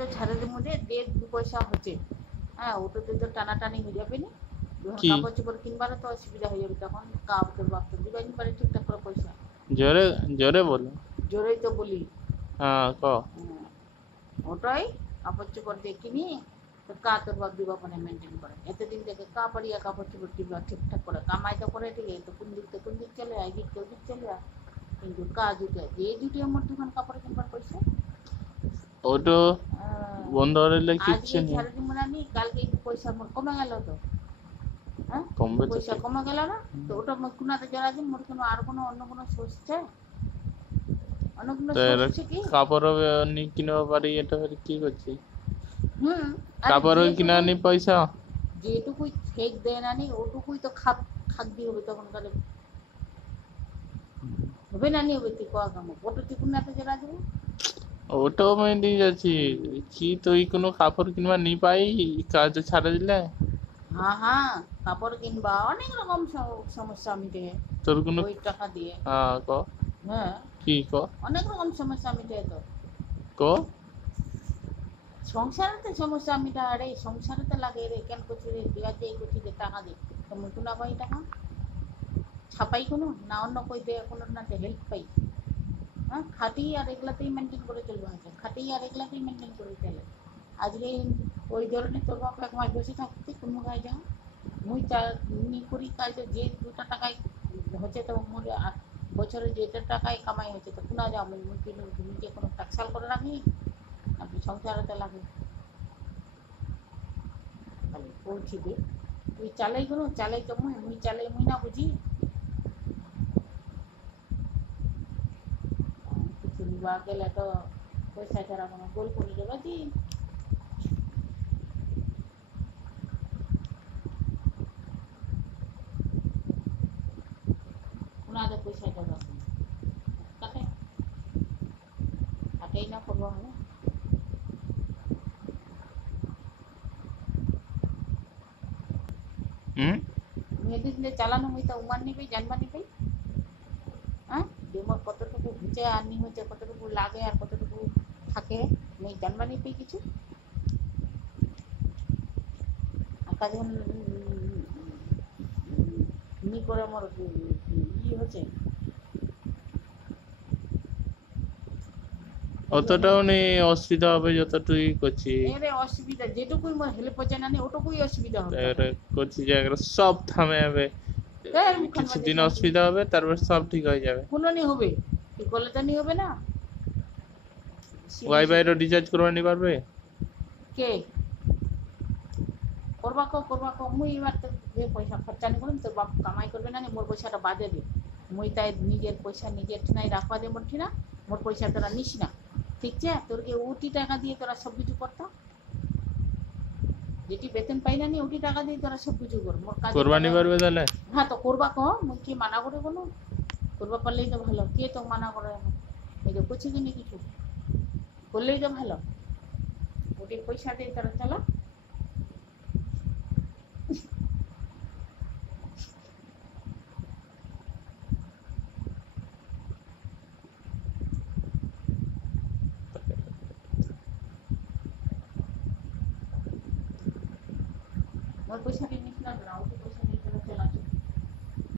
তো ছাড়ে দেবো রে, 1.5-2 পয়সা হচ্ছে। হ্যাঁ, ওটাতে তো টানাটানি হয়ে যাবে না? যখন কি কাপড় চোপড় কিনবারও তো অসুবিধা হয়ে যাবে, তখন তোর বাপ তো দিবাই নি পারে ঠিকঠাক করে পয়সা। জোরে জোরে বলো। জোরেই তো বলি। হ্যাঁ ক। হ্যাঁ, ওটাই কাপড় চোপড় দিয়ে কিনি, তো তোর বাপ দিবা মানে মেনটেন করে এতদিন থেকে পারিয়া কাপড় চোপড় কিনবা ঠিকঠাক করে কামাই তো করে, ঠিক আছে, তো কোন দিক থেকে কোন দিক চলে যায়, এদিক থেকে ওদিক চলে যায়, কিন্তু জুটে যে জুটে আমার দোকান কাপড় কিনবার পয়সা। ওটো বন্ধ হলে কিচ্ছু আজকে নেই। ছাড়ে দিব না নি, কালকে একটু পয়সা মোর কমে গেল তো। হ্যাঁ, কমবে তো পয়সা ঠিক। কমে গেল না, তো ওটা কোনাতে জড়া দিন, মোর কোনো আর কোনো অন্য কোনো সোর্স চাই, অন্য কোনো সোর্স আছে কি? কাপড় নি কিনবা পারি, এটা কি করছি? হুম। আরে কাপড় কিনা নি পয়সা। যেটুকুই ফেক দেয় না নি, ওটুকুই তো খাক দিয়ে হবে তখন, তাহলে হবে না নি হবে, তুই কোয়া কাম ওটা তুই কোনাতে জড়া দিব। ওটাও মেনে যাচ্ছি, কি তুই কোনো কাপড় কিনবা নি পাই কাজ ছাড়া দিলে? হ্যাঁ হ্যাঁ, কাপড় কিনবা অনেক রকম সমস্যা মিটে তোর কোনো ওই টাকা দিয়ে। হ্যাঁ ক। হ্যাঁ, কি ক অনেক রকম সমস্যা মিটে তো। ক। সংসারেতে সমস্যা মিটা, আরে সংসারেতে লাগে রে, কেন করছি রে, দেওয়া দিয়ে করছি যে টাকা দে, তো মুই না পাই টাকা, ছাপাই কোনো না অন্য কই দেয় কোনো না হেল্প পাই। হ্যাঁ, খাটি আর এগুলাতেই মেনটেন করে চলবে, হয়তো খাটি আর এগুলাতেই মেনটেন করে চলে। আজকে ওই ধরনের তোর বাপ 1 মাস বসে থাকতে কোন গায়ে যাও, মুই করি কাজ, যে 2টা টাকায় হচ্ছে তো মোর বছরে যেটা টাকায় কামাই হচ্ছে, তো কোনা যাও, মুই নিজে কোনো টাকসাল করে রাখি, আপনি সংসারেতে লাগে খালি পৌঁছি দে, তুই চালাই কোনো চালাই তো মুই চালাই মুই না বুঝি কিছু নিবা গেলে তো পয়সা ছাড়া কোনো গোল করে দেবে কি? কোনাতে পয়সা দেবে কাটে কাটেই না করবো হলে মেয়েদের দিলে চালানো মুই তো উমান নিবি জানবা নিবি। হ্যাঁ, যে মোর কতটুকু ঘুচে আর্নিং হচ্ছে, কতটুকু লাগে আর কতটুকু থাকে, মুই জানবা নিবি কিছু। আঁকা যখন নি করে মোর হচ্ছে অতটাও নেই অসুবিধা হবে যতটুকুই করছি। এরে অসুবিধা যেটুকুই মোর হেল্প হচ্ছে না, ওটুকুই অসুবিধা হবে তখন। করছি যে সব থামে যাবে, এর মুখান মাঝে কিছুদিন শান্তি অসুবিধা হবে, তারপর সব ঠিক হয়ে যাবে। কোনো নি হবে, তুই করলে তো নি হবে না। ওয়াইফাইরও রিচার্জ করবা নি পারবে? কে করবা কো মুই এবার তো যে পয়সা খরচা নি করুন, তোর বাপ কামাই করবে না নি, মোর পয়সাটা বাদে দে, মুই তাই নিজের পয়সা নিজের ঠিনাই রাখবা দে, মোর ঠিনা মোর পয়সা তোরা নিস না, ঠিক আছে? তোরকে উটি টাকা দিয়ে তোরা সব কিছু করতা, যেটি বেতন পাই না নি উটি টাকা দিয়ে তোরা সব কিছু কর, মোর কাজ করবা নি পারবে তাহলে? হ্যাঁ, তো করবা কো মুই কি মানা করে কোনো, করবা পারলেই তো ভালো, কে তো মানা করে এখন, এই তো করছি কিনি কিছু করলেই তো ভালো, ওটি পয়সা দিয়ে তারা চালা। মোর পয়সা দিয়ে